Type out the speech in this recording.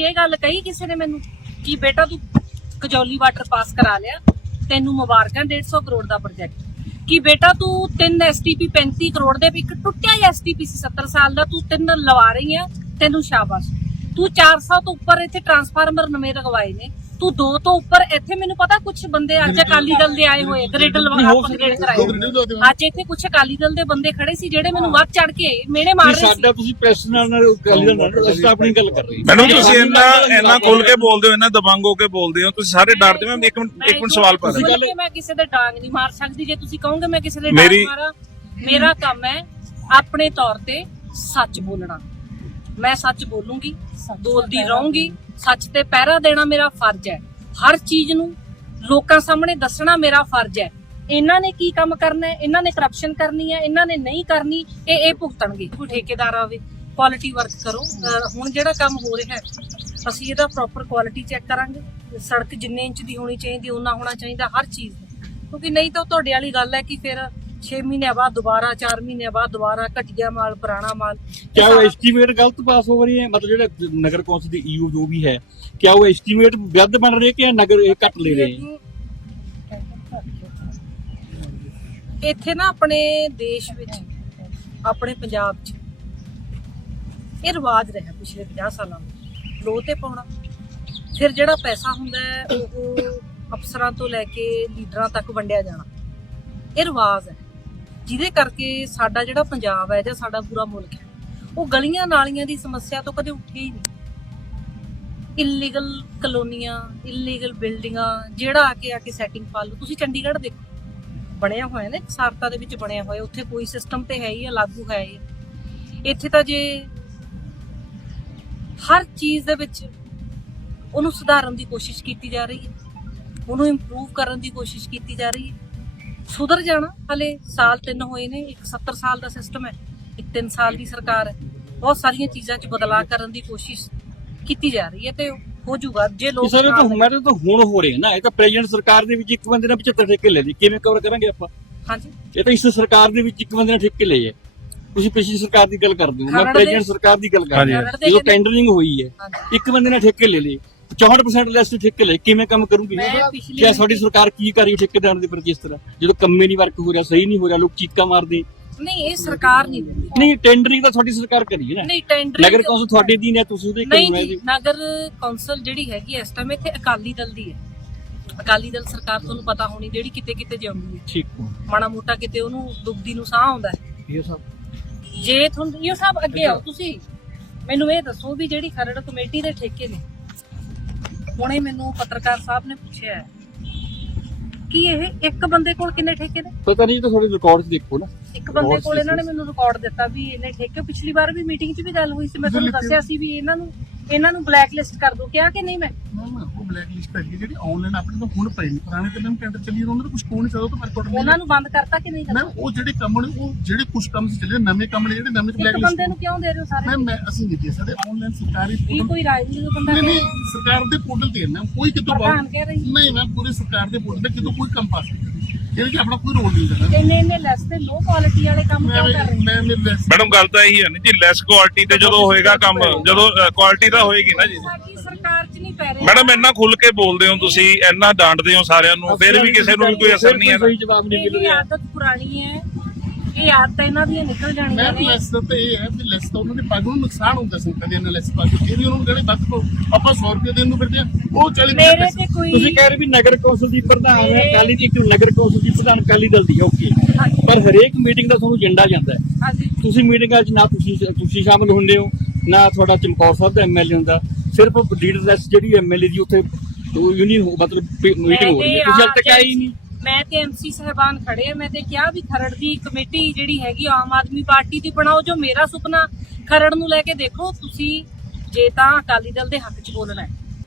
ਇਹ ਗੱਲ ਕਹੀ ਕਿਸੇ ਨੇ ਮੈਨੂੰ ਕਿ ਬੇਟਾ ਤੂੰ ਕਜੌਲੀ ਵਾਟਰ ਪਾਸ ਕਰਾ ਲਿਆ, ਤੈਨੂੰ ਮੁਬਾਰਕਾਂ 150 ਕਰੋੜ ਦਾ ਪ੍ਰੋਜੈਕਟ ਕਿ ਬੇਟਾ ਤੂੰ 3 ਐਸਟੀਪੀ 35 ਕਰੋੜ ਦੇ ਇੱਕ ਟੁੱਟਿਆ ਹੀ ਐਸਟੀਪੀ ਸੀ 70 ਸਾਲ ਦਾ, ਤੂੰ ਤਿੰਨ ਲਵਾ ਰਹੀ ਆ, ਤੈਨੂੰ ਸ਼ਾਬਾਸ਼। ਤੂੰ 400 ਤੋਂ ਉੱਪਰ ਇੱਥੇ ਟਰਾਂਸਫਾਰਮਰ ਨਵੇਂ ਲਗਵਾਏ ਨੇ। ਤੂੰ ਦੋ ਤੋਂ ਉੱਪਰ ਇੱਥੇ ਮੈਨੂੰ ਪਤਾ ਕੁਝ ਬੰਦੇ ਅੱਜ ਅਕਾਲੀ ਦਲ ਦੇ ਆਏ ਹੋਏ ਗ੍ਰਿਡ ਲਵਾ ਅਪਗ੍ਰੇਡ ਕਰਾਏ। ਅੱਜ ਇੱਥੇ ਕੁਝ ਅਕਾਲੀ ਦਲ ਦੇ ਬੰਦੇ ਖੜੇ ਸੀ ਜਿਹੜੇ ਮੈਨੂੰ ਵੱਧ ਚੜ ਕੇ ਮੇਨੇ ਮਾਰ ਰਹੇ ਸੀ ਸਾਡਾ ਤੁਸੀਂ ਪ੍ਰੈਸ ਨਾਲ ਨਾਲ ਗੱਲ ਨਾਲ ਅਸੀਂ ਤਾਂ ਆਪਣੀ ਗੱਲ ਕਰ ਰਹੇ ਹਾਂ। ਮੈਡਮ ਤੁਸੀਂ ਇੰਨਾ ਇੰਨਾ ਖੁੱਲ ਕੇ ਬੋਲਦੇ ਹੋ ਇੰਨਾ ਦਬੰਗ ਹੋ ਕੇ ਬੋਲਦੇ ਹੋ ਤੁਸੀਂ ਸਾਰੇ ਡਰਦੇ ਹੋ। ਮੈਂ ਇੱਕ ਮਿੰਟ ਇੱਕ ਮਿੰਟ ਸਵਾਲ ਪਾ ਰਿਹਾ ਮੈਂ ਕਿਸੇ ਦੇ ਡਾਂਗ ਨਹੀਂ ਮਾਰ ਸਕਦੀ। ਜੇ ਤੁਸੀਂ ਕਹੋਗੇ ਮੈਂ ਕਿਸੇ ਦੇ ਮੇਰੀ- ਡਾਂਗ ਮਾਰਾਂ ਮੇਰਾ ਕੰਮ ਹੈ ਆਪਣੇ ਤੌਰ ਤੇ ਸੱਚ ਬੋਲਣਾ। ਮੈਂ ਸੱਚ ਬੋਲੂੰਗੀ ਬੋਲਦੀ ਰਹੂੰਗੀ ਸੱਚ ਤੇ ਪਹਿਰਾ ਦੇਣਾ ਮੇਰਾ ਫਰਜ਼ ਹੈ। ਹਰ ਚੀਜ਼ ਨੂੰ ਲੋਕਾਂ ਸਾਹਮਣੇ ਦੱਸਣਾ ਮੇਰਾ ਫਰਜ਼ ਹੈ। ਇਹਨਾਂ ਨੇ ਕੀ ਕੰਮ ਕਰਨਾ ਹੈ? ਇਹਨਾਂ ਨੇ ਕਰਪਸ਼ਨ ਕਰਨੀ ਹੈ? ਇਹਨਾਂ ਨੇ ਨਹੀਂ ਕਰਨੀ? ਇਹ ਇਹ ਭੁਗਤਣਗੇ। ਕੋਈ ਠੇਕੇਦਾਰ ਆਵੇ ਕੁਆਲਿਟੀ ਵਰਕ ਕਰੋ। ਹੁਣ ਜਿਹੜਾ ਕੰਮ ਹੋ ਰਿਹਾ ਹੈ ਅਸੀਂ ਇਹਦਾ ਪ੍ਰੋਪਰ ਕੁਆਲਿਟੀ ਚੈੱਕ ਕਰਾਂਗੇ। ਸੜਕ ਜਿੰਨੇ ਇੰਚ ਦੀ ਹੋਣੀ ਚਾਹੀਦੀ ਉਹਨਾਂ ਹੋਣਾ ਚਾਹੀਦਾ ਹਰ ਚੀਜ਼। ਕਿਉਂਕਿ ਨਹੀਂ ਤਾਂ ਤੁਹਾਡੇ ਵਾਲੀ ਗੱਲ ਹੈ ਕਿ ਫਿਰ 6 ਮਹੀਨਿਆਂ ਬਾਅਦ ਦੁਬਾਰਾ 4 ਮਹੀਨਿਆਂ ਬਾਅਦ ਦੁਬਾਰਾ ਘਟੀਆ ਮਾਲ ਪੁਰਾਣਾ ਮਾਲ ਇਹ क्या वो ਸਾਰਾ- एस्टीमेट गलत पास हो रही है मतलब ਜਿਹੜਾ ਨਗਰ ਕੌਂਸਲ ਦੀ ਈਓ ਜੋ ਵੀ ਹੈ क्या वो एस्टीमेट ਵੱਧ ਬਣ ਰਹੇ ਕਿ ਨਗਰ ਇਹ ਘੱਟ ਲੈ ਰਹੇ ਹੈ ਇੱਥੇ ਨਾ ਆਪਣੇ ਦੇਸ਼ ਵਿੱਚ ਆਪਣੇ ਪੰਜਾਬ 'ਚ ਇਹ ਰਿਵਾਜ ਰਿਹਾ ਪਿਛਲੇ 50 ਸਾਲਾਂ ਤੋਂ ਲੋ ਤੇ ਪਾਉਣਾ ਫਿਰ ਜਿਹੜਾ ਪੈਸਾ ਹੁੰਦਾ ਹੈ ਉਹ ਅਫਸਰਾਂ ਤੋਂ ਲੈ ਕੇ ਲੀਡਰਾਂ ਤੱਕ ਵੰਡਿਆ ਜਾਣਾ ਇਹ ਰਿਵਾਜ ਹੈ ਜਿਹਦੇ ਕਰਕੇ ਸਾਡਾ ਜਿਹੜਾ ਪੰਜਾਬ ਹੈ ਜਾਂ ਸਾਡਾ ਪੂਰਾ ਮੁਲਕ ਹੈ, ਉਹ ਗਲੀਆਂ ਨਾਲੀਆਂ ਦੀ ਸਮੱਸਿਆ ਤੋਂ ਕਦੇ ਉੱਠੇ ਹੀ ਨਹੀਂ। ਇਲੀਗਲ ਕਲੋਨੀਆਂ ਇਲੀਗਲ ਬਿਲਡਿੰਗਾਂ ਜਿਹੜਾ ਆ ਕੇ ਆ ਕੇ ਸੈਟਿੰਗ ਪਾ ਲਓ। ਤੁਸੀਂ ਚੰਡੀਗੜ੍ਹ ਦੇਖੋ, ਬਣਿਆ ਹੋਇਆ ਨੇ ਸਾਰਤਾ ਦੇ ਵਿੱਚ ਬਣਿਆ ਹੋਇਆ, ਉੱਥੇ ਕੋਈ ਸਿਸਟਮ ਤੇ ਹੈ ਹੀ ਆ, ਲਾਗੂ ਹੈ ਇੱਥੇ ਤਾਂ ਜੇ ਹਰ ਚੀਜ਼ ਦੇ ਵਿੱਚ ਉਹਨੂੰ ਸੁਧਾਰਨ ਦੀ ਕੋਸ਼ਿਸ਼ ਕੀਤੀ ਜਾ ਰਹੀ ਹੈ, ਉਹਨੂੰ ਇੰਪਰੂਵ ਕਰਨ ਦੀ ਕੋਸ਼ਿਸ਼ ਕੀਤੀ ਜਾ ਰਹੀ ਹੈ ਸੁਧਰ ਜਾਣਾ। ਹਲੇ ਸਾਲ ਤਿੰਨ ਹੋਏ ਨੇ ਇੱਕ 70 ਸਾਲ ਦਾ ਸਿਸਟਮ ਹੈ ਇੱਕ 3 ਸਾਲ ਦੀ ਸਰਕਾਰ ਹੈ। ਬਹੁਤ ਸਾਰੀਆਂ ਚੀਜ਼ਾਂ 'ਚ ਬਦਲਾਅ ਕਰਨ ਦੀ ਕੋਸ਼ਿਸ਼ ਕੀਤੀ ਜਾ ਰਹੀ ਹੈ ਤੇ ਹੋ ਜਾਊਗਾ। ਜੇ ਇਹ ਲੋਕ ਸਾਰੇ ਤਾਂ ਨਾਲ- ਹਮਾਰੇ ਤਾਂ ਹੁਣ ਹੋ ਰਹੇ ਨਾ ਇਹ ਤਾਂ ਪ੍ਰੈਜ਼ੀਡੈਂਟ ਸਰਕਾਰ ਦੇ ਵਿੱਚ ਇੱਕ ਬੰਦੇ ਨੇ 75 ਠੇਕੇ ਲੈ ਲਈ ਕਿਵੇਂ ਕਵਰ ਕਰਾਂਗੇ ਆਪਾਂ? ਹਾਂਜੀ। ਇਹ ਤਾਂ ਇਸ ਸਰਕਾਰ ਦੇ ਵਿੱਚ ਇੱਕ ਬੰਦੇ ਨੇ ਠੇਕੇ ਲਏ ਹੈ ਤੁਸੀਂ ਪਿਛਲੀ ਸਰਕਾਰ ਦੀ ਗੱਲ ਕਰਦੇ ਹੋ। ਮੈਂ ਪ੍ਰੈਜ਼ੀਡੈਂਟ ਸਰਕਾਰ ਦੀ ਗੱਲ ਕਰ। ਰਿਹਾ। ਜਦੋਂ ਟੈਂਡਰਿੰਗ ਹੋਈ ਹੈ ਇੱਕ ਬੰਦੇ ਨੇ ਠੇਕੇ ਲੈ ਲਏ। 64% ਲੈਸ ਠੇਕੇ ਲਏ ਕਿਵੇਂ ਕੰਮ ਕਰੂਗੀ? ਕਿਆ ਸਾਡੀ ਸਰਕਾਰ ਕੀ ਕਰ ਠੇਕੇਦਾਰਾਂ ਦੇ ਪ੍ਰਤੀ ਇਸ ਤਰ੍ਹਾਂ? ਜਦੋਂ ਕੰਮੇ ਨਹੀਂ ਵਰਕ ਹੋ ਰਿਹਾ ਸਹੀ ਨਹੀਂ ਹੋ ਰਿਹਾ ਲੋਕ ਚੀਕਾਂ ਮਾਰਦੇ। ਨਹੀਂ ਇਹ ਸਰਕਾਰ ਨਹੀਂ ਦਿੰਦੀ। ਨਹੀਂ ਟੈਂਡਰਿੰਗ ਤਾਂ ਤੁਹਾਡੀ ਸਰਕਾਰ ਕਰੀ ਹੈ ਨਾ। ਨਹੀਂ ਟੈਂਡਰ ਨਗਰ ਕੌਂਸਲ ਤੁਹਾਡੇ ਦੀ ਨੇ ਤੁਸੀਂ ਉਹਦੇ ਨਹੀਂ ਕਿਉਂ ਜੀ। ਨਗਰ ਕੌਂਸਲ ਜਿਹੜੀ ਹੈਗੀ ਇਸ ਟਾਈਮ ਇੱਥੇ ਅਕਾਲੀ ਦਲ ਦੀ ਹੈ। ਅਕਾਲੀ ਦਲ ਸਰਕਾਰ ਤੁਹਾਨੂੰ ਪਤਾ ਹੋਣੀ ਜਿਹੜੀ ਕਿਤੇ ਕਿਤੇ ਜਾਂਦੀ ਹੈ। ਠੀਕ। ਮਾੜਾ ਮੋਟਾ ਕਿਤੇ ਉਹਨੂੰ ਦੁਬਦੀ ਨੂੰ ਸਾਹ ਆਉਂਦਾ ਹੈ। ਇਹ ਸਭ। ਜੇ ਤੁਹਾਨੂੰ ਇਹ ਸਭ ਅੱਗੇ ਆਓ ਤੁਸੀਂ। ਮੈਨੂੰ ਇਹ ਦੱਸੋ ਵੀ ਜਿਹੜੀ ਖਰੜ ਕਮੇਟੀ ਦੇ ਠੇਕੇ ਨੇ ਹੁਣੇ ਮੈਨੂੰ ਪੱਤਰਕਾਰ ਸਾਹਿਬ ਨੇ ਪੁੱਛਿਆ ਹੈ ਕਿ ਇਹ ਇੱਕ ਬੰਦੇ ਕੋਲ ਕਿੰਨੇ ਠੇਕੇ ਨੇ? ਪਤਾ ਨਹੀਂ ਤਾਂ ਤੁਹਾਡੇ ਰਿਕਾਰਡ 'ਚ ਦੇਖੋ ਨਾ। ਇੱਕ ਬੰਦੇ ਕੋਲ ਇਹਨਾਂ ਨੇ। ਮੈਨੂੰ ਰਿਕਾਰਡ ਦਿੱਤਾ ਵੀ ਇਹਨੇ ਠੇਕੇ ਪਿਛਲੀ ਵਾਰ ਵੀ ਮੀਟਿੰਗ 'ਚ ਵੀ ਗੱਲ ਹੋਈ ਸੀ ਮੈਂ ਤੁਹਾਨੂੰ ਦੱਸਿਆ ਸੀ ਵੀ ਇਹਨਾਂ ਨੂੰ ਇਹਨਾਂ ਨੂੰ ਬਲੈਕ ਲਿਸਟ ਕਰ ਦੋ ਕਿਹਾ ਕਿ ਨਹੀਂ ਮੈਂ? ਬਲੈਕ ਲਿਸਟ ਹੈਗੀ ਹੈ ਜਿਹੜੀ ਆਨਲਾਈਨ ਆਪਣੇ ਤੋਂ ਹੁਣ ਪਈ ਨਹੀਂ। ਪੁਰਾਣੇ ਤੇ ਮੈਂ ਟੈਂਡਰ ਚੱਲੀ ਉਹਨਾਂ ਦਾ ਕੁਝ ਕੋਣ ਨਹੀਂ ਸਕਦਾ ਤਾਂ ਮੇਰੇ ਕੋਲ ਉਹਨਾਂ ਨੂੰ ਬੰਦ ਕਰਤਾ ਕਿ ਨਹੀਂ ਮੈਂ ਕਰਤਾ ਉਹ ਜਿਹੜੇ ਕੰਮ ਨੇ ਉਹ ਜਿਹੜੇ ਕੁਝ ਕੰਮ ਸੀ ਚੱਲੇ ਨਵੇਂ ਕੰਮ ਨੇ ਜਿਹੜੇ ਨਵੇਂ ਬਲੈਕ ਇੱਕ ਬੰਦੇ ਨੂੰ ਲਿਸਟ ਕਿਉਂ ਦੇ ਰਹੇ ਹੋ ਸਾਰੇ? ਮੈਂ ਮੈਂ ਅਸੀਂ ਨਹੀਂ ਦੇ ਸਕਦੇ ਆਨਲਾਈਨ ਸਰਕਾਰੀ ਕੀ portal- ਕੋਈ ਰਾਜਨੀਤਿਕ ਬੰਦਾ ਨਹੀਂ ਨਹੀਂ? ਸਰਕਾਰ ਦੇ ਪੋਰਟਲ ਤੇ ਹੈ ਨਾ ਕੋਈ ਕਿਤੋਂ ਪ੍ਰਧਾਨ ਕਹਿ ਰਹੀ। ਨਹੀਂ ਮੈਂ ਪੂਰੀ ਸਰਕਾਰ ਦੇ ਪੋਰਟਲ ਤੇ ਕਿਤੋਂ ਕੋਈ ਕੰਮ ਪਾਸ ਨਹੀਂ। ਕਰਦਾ ਇਹਦੇ 'ਚ ਆਪਣਾ ਕੋਈ ਰੋਲ ਨਹੀਂ ਕਰਦਾ ਇੰਨੇ ਇੰਨੇ ਲੈਸ ਤੇ ਲੋ ਕੁਆਲਿਟੀ ਵਾਲੇ ਕੰਮ ਮੈਂ ਕਿਉਂ ਕਰ ਰਹੇ ਹੋ? ਮੈਂ ਮੈਂ ਲੈਸ ਮੈਡਮ ਗੱਲ ਤਾਂ ਇਹੀ ਹੈ ਨਾ ਜੀ ਲੈਸ ਕੁਆਲਿਟੀ ਤੇ ਜਦੋਂ ਹੋਏਗਾ ਕੰਮ ਜਦੋਂ ਕੁਆਲਿਟੀ ਤਾਂ ਹੋਏਗੀ ਨਾ ਜੀ। ਸਾਡੀ ਨਹੀਂ ਪੈ ਰਿਹਾ ਮੈਡਮ ਇੰਨਾ ਖੁੱਲ ਕੇ ਬੋਲਦੇ ਹੋ ਤੁਸੀਂ ਇੰਨਾ ਡਾਂਟਦੇ ਹੋ ਸਾਰਿਆਂ ਨੂੰ ਫਿਰ ਵੀ ਕਿਸੇ ਨੂੰ ਵੀ ਕੋਈ ਅਸਰ ਨਹੀਂ ਹੈ ਸਹੀ ਜਵਾਬ ਨਹੀਂ ਮਿਲ ਇਹਦੀ ਰਿਹਾ। ਆਦਤ ਪੁਰਾਣੀ ਹੈ ਇਹ ਆਦਤਾਂ ਇਹਨਾਂ ਦੀਆਂ ਨਿਕਲ ਜਾਣੀਆਂ ਮੈਂ ਨੇ। ਲੈਸ ਤੇ ਇਹ ਹੈ ਵੀ ਲੈਸ ਤਾਂ ਉਹਨਾਂ ਦੇ ਪੱਗ ਨੂੰ ਨੁਕਸਾਨ ਹੁੰਦਾ ਸੀ ਕਦੇ ਇਹਨਾਂ ਲੈਸ ਪਾ ਕੇ। ਫਿਰ ਵੀ ਉਹਨਾਂ ਨੂੰ ਕਹਿੰਦੇ ਵੱਧ ਤੋਂ ਆਪਾਂ 100 ਰੁਪਏ ਦੇਣ ਨੂੰ ਫਿਰਦੇ ਆ ਉਹ 40 ਰੁਪਏ ਮੇਰੇ ਪੈਸੇ- ਤੇ ਕੋਈ ਤੁਸੀਂ ਕਹਿ ਰਹੇ ਵੀ ਨਗਰ ਕੌਂਸਲ ਦੀ ਪ੍ਰਧਾਨ ਹੈ ਮੇਰੇ- ਅਕਾਲੀ ਦੀ ਇੱਕ ਨਗਰ ਕੌਂਸਲ ਦੀ ਪ੍ਰਧਾਨ ਅਕਾਲੀ ਦਲ ਦੀ ਓਕੇ। ਪਰ ਹਰੇਕ ਮੀਟਿੰਗ ਦਾ ਤੁਹਾਨੂੰ ਏਜੰਡਾ ਜਾਂਦਾ ਹੈ। ਤੁਸੀਂ ਮੀਟਿੰਗਾਂ 'ਚ ਨਾ ਤੁਸੀਂ ਤੁਸੀਂ ਸ਼ਾਮਲ ਹੁੰਦੇ ਹੋ ਨਾ ਤੁਹਾਡਾ ਚਮਕੌਰ ਸਾਹਿਬ ਦਾ ਐਮਐਲਏ ਹੁੰਦਾ। ਸਿਰਫ ਲੀਡਰਲੈਸ ਜਿਹੜੀ ਐਮਐਲਏ ਦੀ ਉੱਥੇ ਯੂਨੀਅਨ ਮਤਲਬ ਮੀਟਿੰਗ ਹੋ ਰਹੀ ਹੈ। ਤੁਸੀਂ ਹਾਲੇ ਤੱਕ ਆਏ ਹੀ ਨਹੀਂ। ਮੈਂ ਤੇ ਐਮਸੀ ਸਹਿਬਾਨ ਖੜੇ ਆ। ਮੈਂ ਤੇ ਕਿਹਾ ਵੀ ਖਰੜ ਦੀ ਕਮੇਟੀ ਜਿਹੜੀ ਹੈਗੀ ਆਮ ਆਦਮੀ ਪਾਰਟੀ ਦੀ ਬਣਾਓ। ਜੋ ਮੇਰਾ ਸੁਪਨਾ ਖਰੜ ਨੂੰ ਲੈ ਕੇ ਦੇਖੋ ਤੁਸੀਂ ਜੇ ਤਾਂ ਅਕਾਲੀ ਦਲ ਦੇ ਹੱਕ 'ਚ ਬੋਲਣਾ ਹੈ।